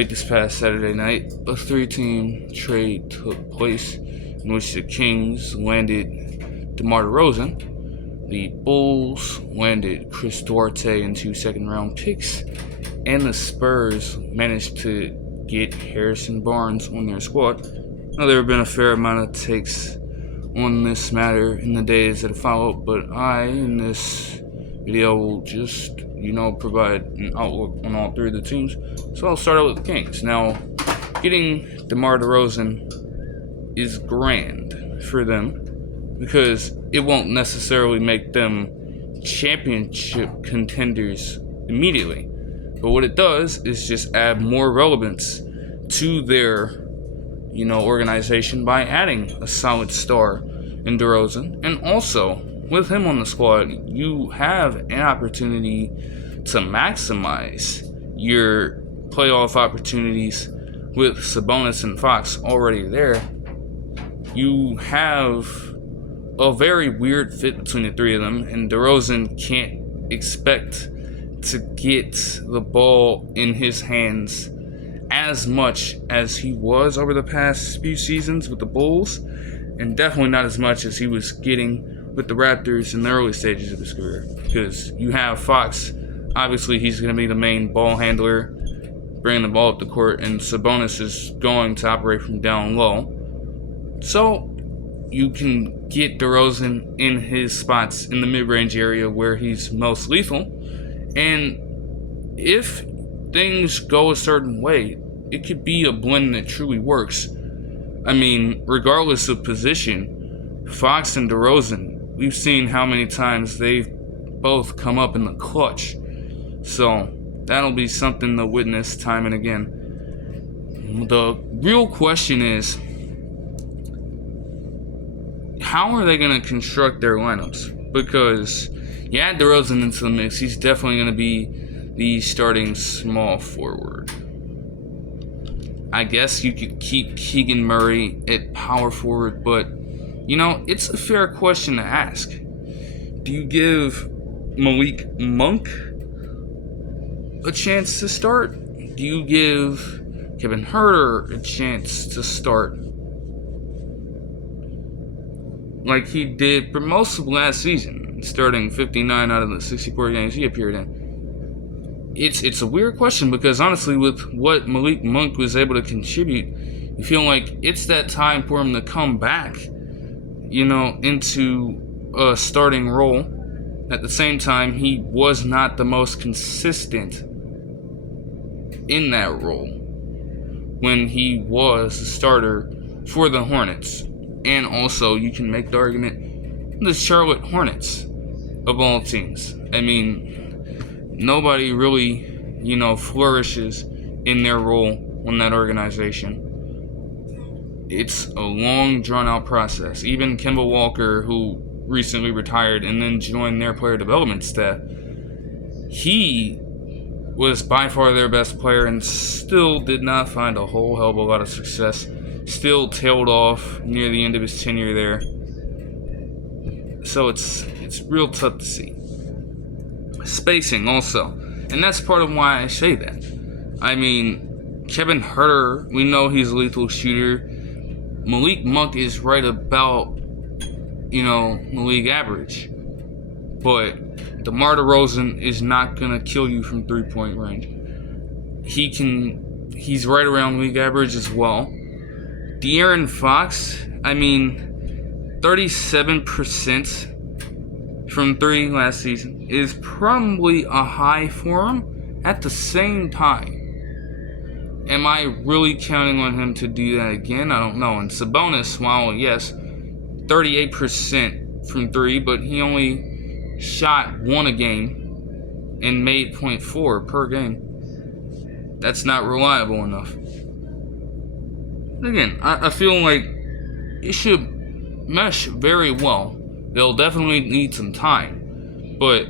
late this past Saturday night, a three-team trade took place in which the Kings landed DeMar DeRozan, the Bulls landed Chris Duarte and 2 second-round picks, and the Spurs managed to get Harrison Barnes on their squad. Now, there have been a fair amount of takes on this matter in the days that have followed, but I, in this video, will just, provide an outlook on all three of the teams. So I'll start out with the Kings. Now, getting DeMar DeRozan is grand for them because it won't necessarily make them championship contenders immediately. But what it does is just add more relevance to their, organization by adding a solid star in DeRozan. And also, with him on the squad, you have an opportunity to maximize your playoff opportunities with Sabonis and Fox already there. You have a very weird fit between the three of them, and DeRozan can't expect to get the ball in his hands as much as he was over the past few seasons with the Bulls, and definitely not as much as he was getting with the Raptors in the early stages of his career. Because you have Fox, obviously he's going to be the main ball handler, bringing the ball up the court, and Sabonis is going to operate from down low. So you can get DeRozan in his spots in the mid-range area where he's most lethal. And if things go a certain way, it could be a blend that truly works. I mean, regardless of position, Fox and DeRozan, we've seen how many times they've both come up in the clutch. So that'll be something to witness time and again. The real question is, how are they going to construct their lineups? Because you add DeRozan into the mix, he's definitely going to be the starting small forward. I guess you could keep Keegan Murray at power forward, but, it's a fair question to ask. Do you give Malik Monk a chance to start? Do you give Kevin Huerter a chance to start like he did for most of last season, starting 59 out of the 64 games he appeared in? It's a weird question because honestly, with what Malik Monk was able to contribute, you feel like it's that time for him to come back, into a starting role. At the same time, he was not the most consistent in that role when he was a starter for the Hornets. And also, you can make the argument, the Charlotte Hornets, of all teams. I mean, nobody really, flourishes in their role on that organization. It's a long, drawn-out process. Even Kemba Walker, who recently retired and then joined their player development staff, he was by far their best player and still did not find a whole hell of a lot of success. Still tailed off near the end of his tenure there. So it's real tough to see. Spacing also. And that's part of why I say that. I mean, Kevin Huerter, we know he's a lethal shooter. Malik Monk is right about, the league average. But DeMar DeRozan is not going to kill you from three-point range. He's right around league average as well. De'Aaron Fox, 37% from three last season is probably a high for him. At the same time, am I really counting on him to do that again? I don't know. And Sabonis, while yes, 38% from three, but he only shot 1 a game and made 0.4 per game. That's not reliable enough. Again, I feel like it should mesh very well. They'll definitely need some time. But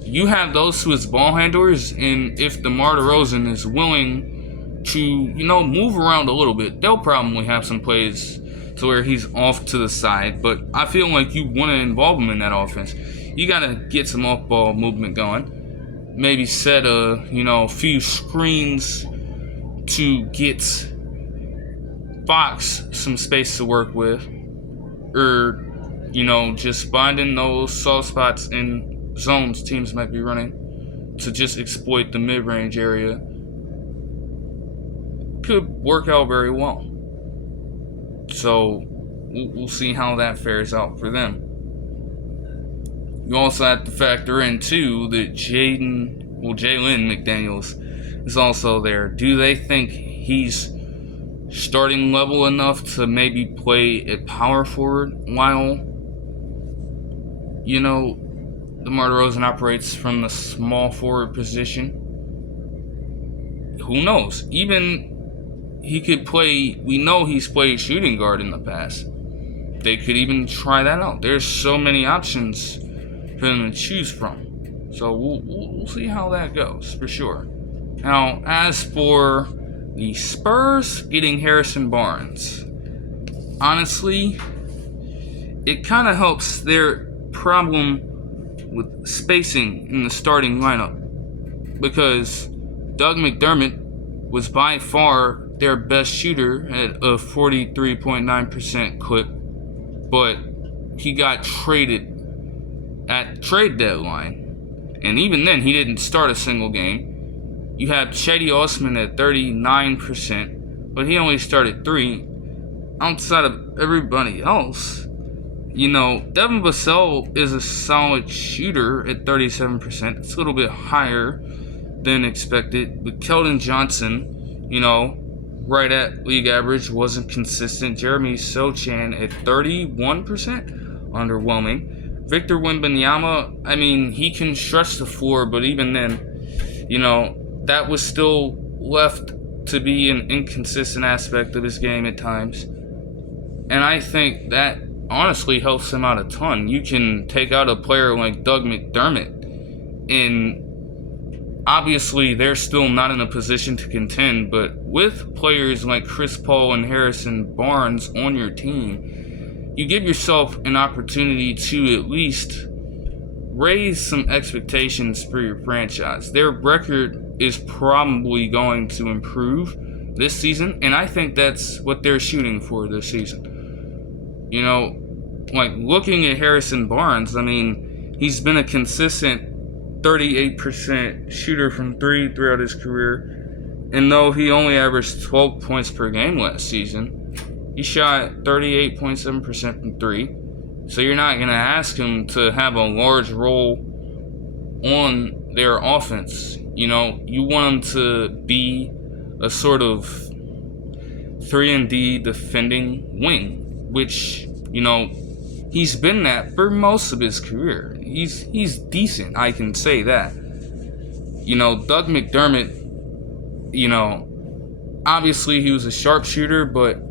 you have those two as ball handlers, and if DeMar DeRozan is willing to, move around a little bit, they'll probably have some plays to where he's off to the side. But I feel like you want to involve him in that offense. You got to get some off-ball movement going. Maybe set a few screens to get Fox some space to work with, or just finding those soft spots in zones teams might be running to just exploit the mid-range area could work out very well. So we'll see how that fares out for them. You also have to factor in too that Jalen McDaniels is also there. Do they think he's starting level enough to maybe play at power forward while DeMar DeRozan operates from the small forward position? Who knows? Even he could play. We know he's played shooting guard in the past. They could even try that out. There's so many options for them to choose from. So we'll see how that goes for sure. Now, as for the Spurs getting Harrison Barnes, honestly, it kind of helps their problem with spacing in the starting lineup, because Doug McDermott was by far their best shooter at a 43.9% clip, but he got traded at trade deadline, and even then he didn't start a single game. You have Cedi Osman at 39%, but he only started 3. Outside of everybody else, Devin Vassell is a solid shooter at 37%. It's a little bit higher than expected. But Keldon Johnson, right at league average, wasn't consistent. Jeremy Sochan at 31%, underwhelming. Victor Wembanyama, he can stretch the floor, but even then, that was still left to be an inconsistent aspect of his game at times. And I think that honestly helps him out a ton. You can take out a player like Doug McDermott, and obviously they're still not in a position to contend, but with players like Chris Paul and Harrison Barnes on your team, you give yourself an opportunity to at least raise some expectations for your franchise. Their record is probably going to improve this season, and I think that's what they're shooting for this season. Looking at Harrison Barnes, he's been a consistent 38% shooter from 3 throughout his career, and though he only averaged 12 points per game last season, he shot 38.7% from 3. So you're not going to ask him to have a large role on their offense. You want him to be a sort of 3-and-D defending wing, which, he's been that for most of his career. He's decent, I can say that. Doug McDermott, obviously he was a sharpshooter, but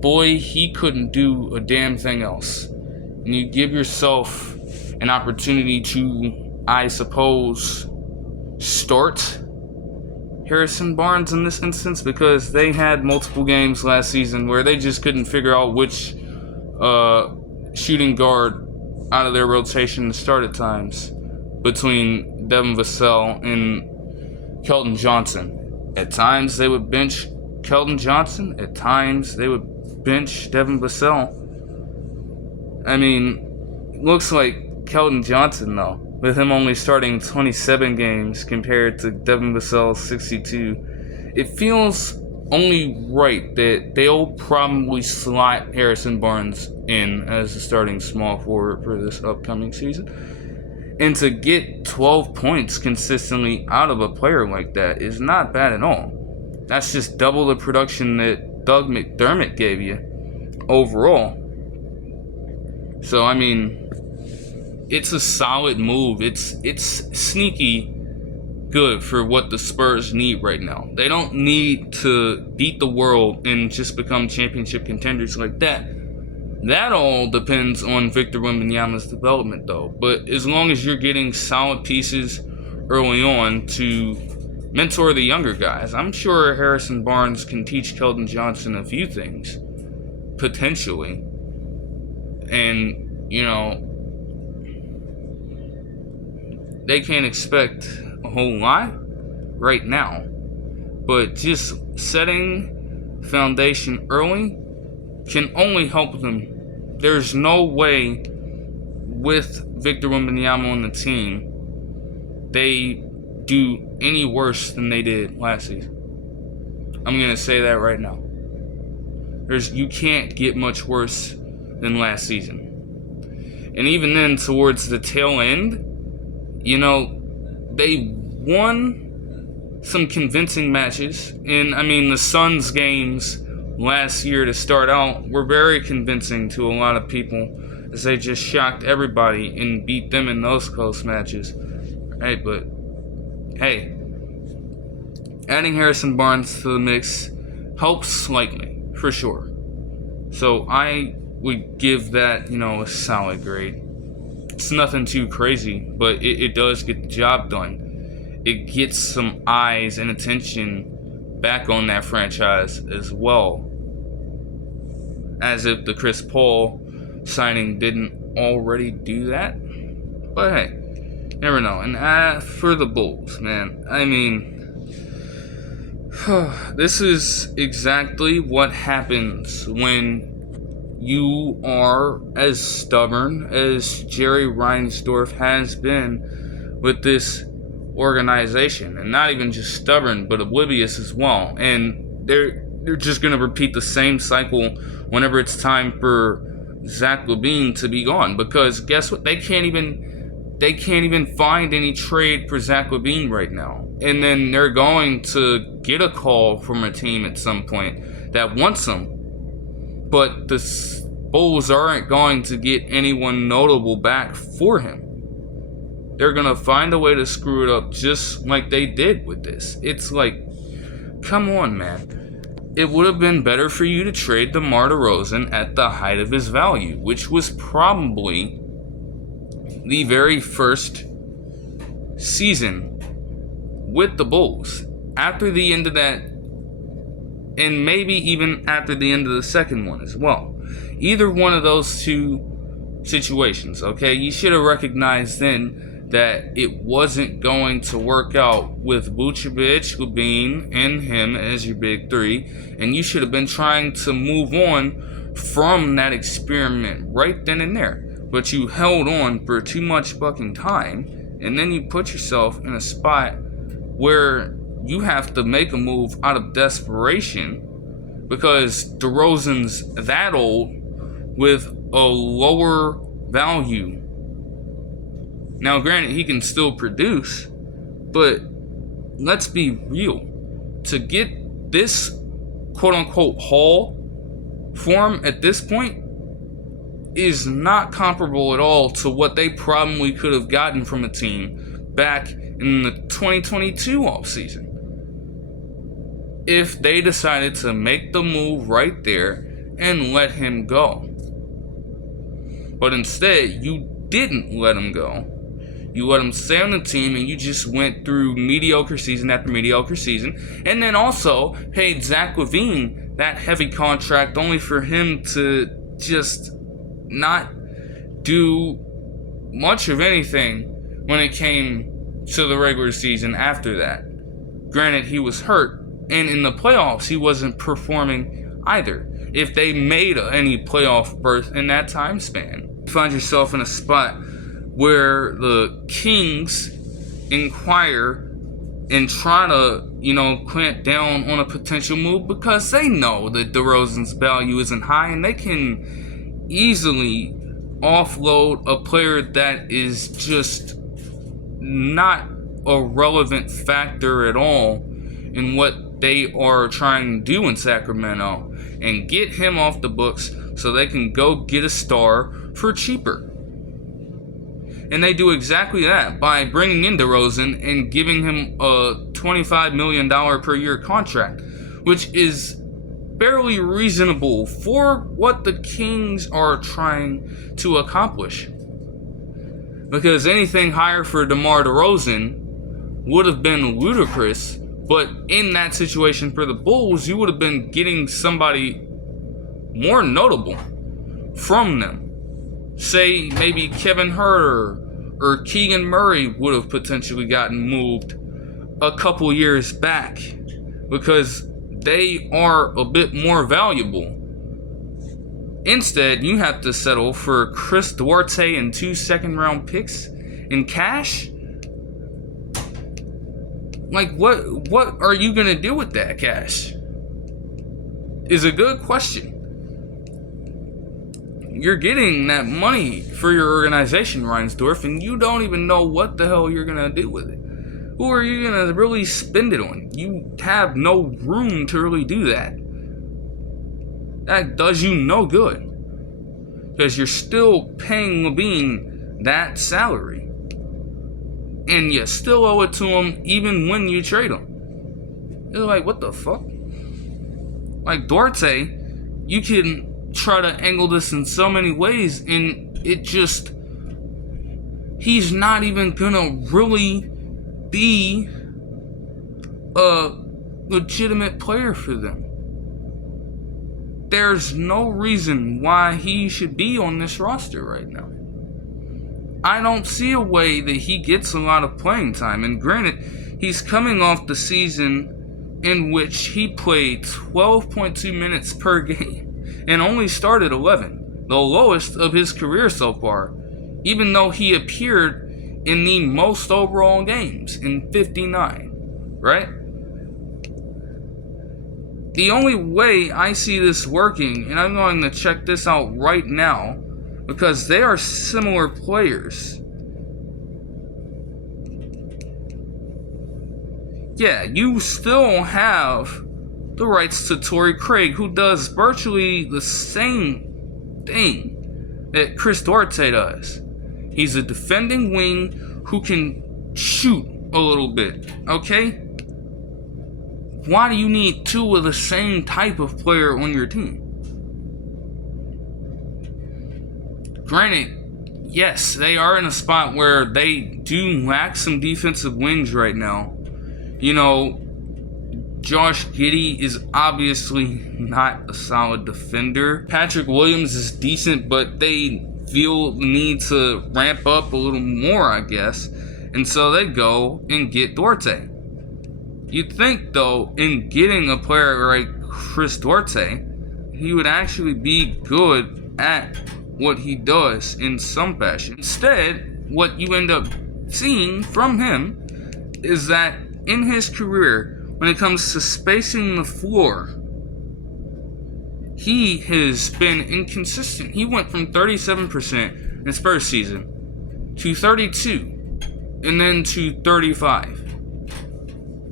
boy, he couldn't do a damn thing else. And you give yourself an opportunity to, I suppose, start Harrison Barnes in this instance, because they had multiple games last season where they just couldn't figure out which shooting guard out of their rotation to start at times between Devin Vassell and Keldon Johnson. At times they would bench Keldon Johnson, at times they would bench Devin Vassell. Looks like Keldon Johnson, though, with him only starting 27 games compared to Devin Vassell's 62, it feels only right that they'll probably slot Harrison Barnes in as the starting small forward for this upcoming season. And to get 12 points consistently out of a player like that is not bad at all. That's just double the production that Doug McDermott gave you overall. So, it's a solid move. It's sneaky good for what the Spurs need right now. They don't need to beat the world and just become championship contenders like that. That all depends on Victor Wembanyama's development, though. But as long as you're getting solid pieces early on to mentor the younger guys, I'm sure Harrison Barnes can teach Keldon Johnson a few things, potentially. And, they can't expect a whole lot right now. but just setting foundation early can only help them. There's no way with Victor Wembanyama on the team they do any worse than they did last season. I'm going to say that right now. You can't get much worse than last season. And even then, towards the tail end, they won some convincing matches. And, the Suns games last year to start out were very convincing to a lot of people, as they just shocked everybody and beat them in those close matches. Right, but, hey, adding Harrison Barnes to the mix helps slightly, for sure. So I would give that, a solid grade. It's nothing too crazy, but it does get the job done. It gets some eyes and attention back on that franchise as well. As if the Chris Paul signing didn't already do that. But hey, never know. And for the Bulls, man, this is exactly what happens when you are as stubborn as Jerry Reinsdorf has been with this organization. And not even just stubborn, but oblivious as well. And they're just going to repeat the same cycle whenever it's time for Zach LaVine to be gone. Because guess what? They can't even find any trade for Zach LaVine right now. And then they're going to get a call from a team at some point that wants him. But the Bulls aren't going to get anyone notable back for him. They're going to find a way to screw it up just like they did with this. It's like, come on, man. It would have been better for you to trade DeMar DeRozan at the height of his value, which was probably the very first season with the Bulls. After the end of that, and maybe even after the end of the second one as well. Either one of those two situations, okay? You should have recognized then that it wasn't going to work out with Vucevic, LaVine, and him as your big three, and you should have been trying to move on from that experiment right then and there. But you held on for too much fucking time, and then you put yourself in a spot where you have to make a move out of desperation because DeRozan's that old with a lower value. Now, granted, he can still produce, but let's be real. To get this quote-unquote haul form at this point is not comparable at all to what they probably could have gotten from a team back in the 2022 offseason. If they decided to make the move right there and let him go. But instead, you didn't let him go. You let him stay on the team, and you just went through mediocre season after mediocre season. And then also paid Zach LaVine that heavy contract only for him to just not do much of anything when it came to the regular season after that. Granted, he was hurt, and in the playoffs, he wasn't performing either. If they made any playoff berth in that time span, you find yourself in a spot where the Kings inquire and try to, clamp down on a potential move because they know that DeRozan's value isn't high and they can easily offload a player that is just not a relevant factor at all in what they are trying to do in Sacramento and get him off the books so they can go get a star for cheaper. And they do exactly that by bringing in DeRozan and giving him a $25 million per year contract, which is barely reasonable for what the Kings are trying to accomplish. Because anything higher for DeMar DeRozan would have been ludicrous, but in that situation for the Bulls, you would have been getting somebody more notable from them. Say maybe Kevin Huerter or Keegan Murray would have potentially gotten moved a couple years back because they are a bit more valuable. Instead, you have to settle for Chris Duarte and 2 second-round picks in cash? Like, what are you going to do with that cash? Is a good question. You're getting that money for your organization, Reinsdorf, and you don't even know what the hell you're going to do with it. Who are you going to really spend it on? You have no room to really do that. That does you no good. Because you're still paying Levine that salary. And you still owe it to him even when you trade him. You're like, what the fuck? Like, Duarte, you can try to angle this in so many ways, and it just... he's not even gonna really be a legitimate player for them. There's no reason why he should be on this roster right now. I don't see a way that he gets a lot of playing time. And granted, he's coming off the season in which he played 12.2 minutes per game and only started 11, the lowest of his career so far, even though he appeared in the most overall games in 59, right? The only way I see this working, and I'm going to check this out right now, because they are similar players. Yeah, you still have the rights to Torrey Craig, who does virtually the same thing that Chris Duarte does. He's a defending wing who can shoot a little bit, okay? Why do you need two of the same type of player on your team? Granted, yes, they are in a spot where they do lack some defensive wings right now. You know, Josh Giddey is obviously not a solid defender. Patrick Williams is decent, but they feel the need to ramp up a little more, I guess. And so they go and get Duarte. You'd think, though, in getting a player like Chris Duarte, he would actually be good at what he does in some fashion. Instead, what you end up seeing from him is that in his career, when it comes to spacing the floor, he has been inconsistent. He went from 37% in his first season to 32% and then to 35%.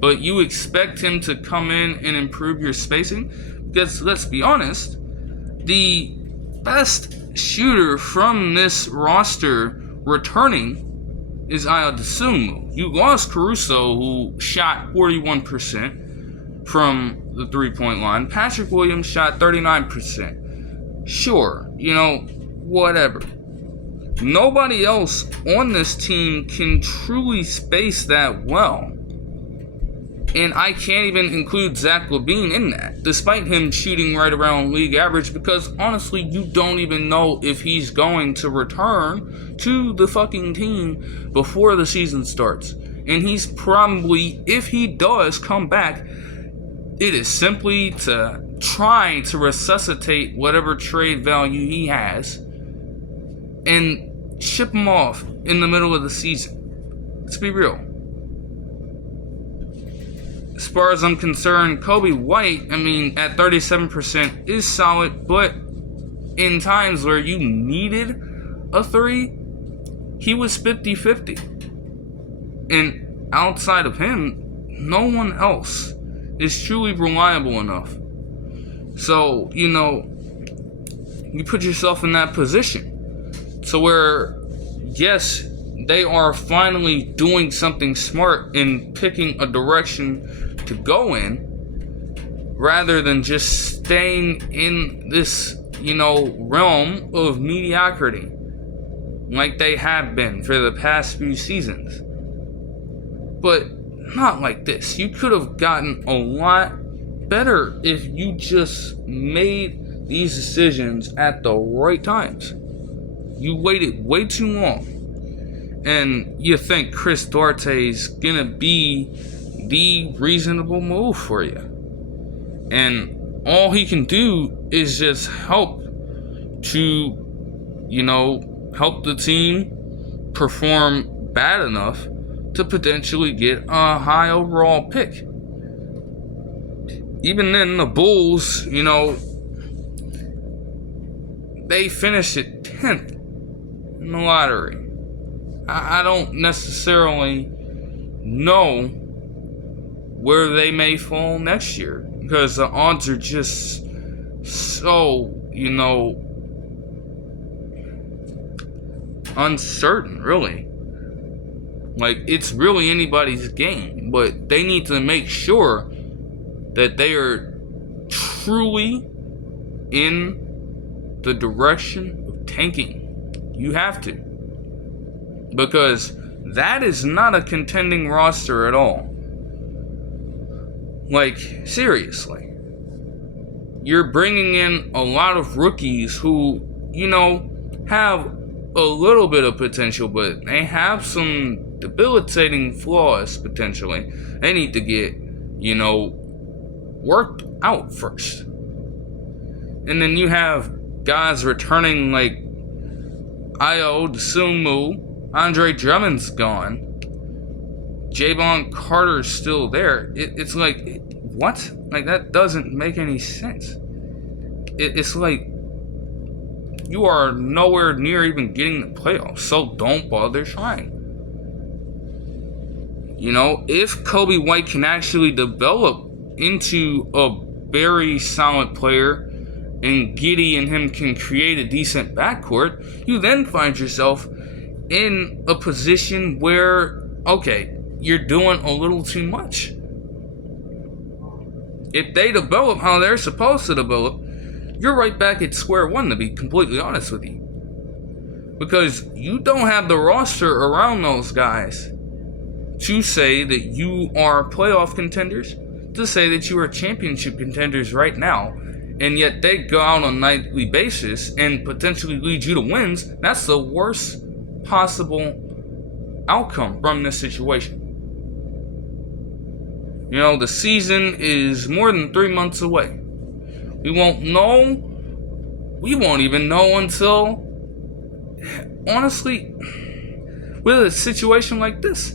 But you expect him to come in and improve your spacing? Because let's be honest, the best shooter from this roster returning is Ayo Dosunmu. You lost Caruso, who shot 41% from the three-point line. Patrick Williams shot 39%. Sure, you know, whatever. Nobody else on this team can truly space that well. And I can't even include Zach LaVine in that, despite him shooting right around league average, because honestly, you don't even know if he's going to return to the fucking team before the season starts. And he's probably, if he does come back, it is simply to try to resuscitate whatever trade value he has and ship him off in the middle of the season. Let's be real. As far as I'm concerned, Kobe White, I mean, at 37% is solid, but in times where you needed a three, he was 50-50. And outside of him, no one else is truly reliable enough. So, you know, you put yourself in that position to where, yes, they are finally doing something smart in picking a direction to go in, rather than just staying in this, you know, realm of mediocrity like they have been for the past few seasons. But not like this. You could have gotten a lot better if you just made these decisions at the right times. You waited way too long, and you think Chris Duarte's gonna be the reasonable move for you. And all he can do is just help to, help the team perform bad enough to potentially get a high overall pick. Even then, the Bulls, they finished at 10th in the lottery. I don't necessarily know where they may fall next year, because the odds are just so, uncertain, really. Like, it's really anybody's game, but they need to make sure that they are truly in the direction of tanking. You have to. Because that is not a contending roster at all. Like, seriously. You're bringing in a lot of rookies who, have a little bit of potential, but they have some debilitating flaws, potentially. They need to get, worked out first. And then you have guys returning like Ayo Dosunmu, Andre Drummond's gone, Javon Carter's still there. It's like, what? Like, that doesn't make any sense. It's like, you are nowhere near even getting the playoffs, so don't bother trying. If Kobe White can actually develop into a very solid player, and Giddey and him can create a decent backcourt, you then find yourself in a position where, okay, you're doing a little too much. If they develop how they're supposed to develop, you're right back at square one, to be completely honest with you. Because you don't have the roster around those guys to say that you are playoff contenders, to say that you are championship contenders right now, and yet they go out on a nightly basis and potentially lead you to wins. That's the worst possible outcome from this situation. The season is more than 3 months away. We won't even know until, honestly, with a situation like this,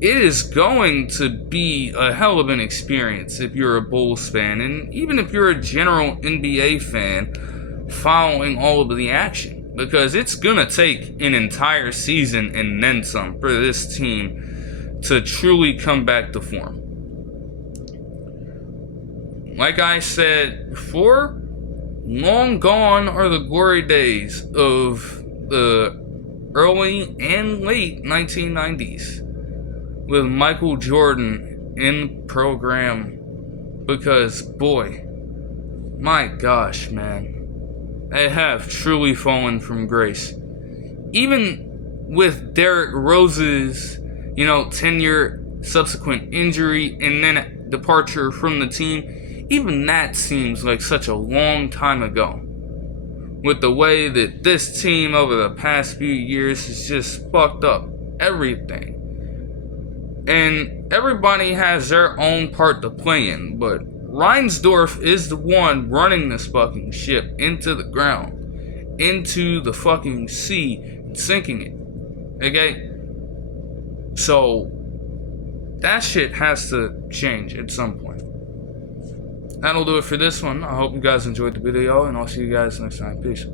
it is going to be a hell of an experience if you're a Bulls fan, and even if you're a general NBA fan following all of the action, because it's gonna take an entire season and then some for this team to truly come back to form. Like I said before, long gone are the glory days of the early and late 1990s with Michael Jordan in the program, because, boy, my gosh, man, they have truly fallen from grace. Even with Derrick Rose's, 10-year subsequent injury and then departure from the team, even that seems like such a long time ago. With the way that this team over the past few years has just fucked up everything. And everybody has their own part to play in, but Reinsdorf is the one running this fucking ship into the ground, into the fucking sea, and sinking it. Okay? So, that shit has to change at some point. That'll do it for this one. I hope you guys enjoyed the video, and I'll see you guys next time. Peace.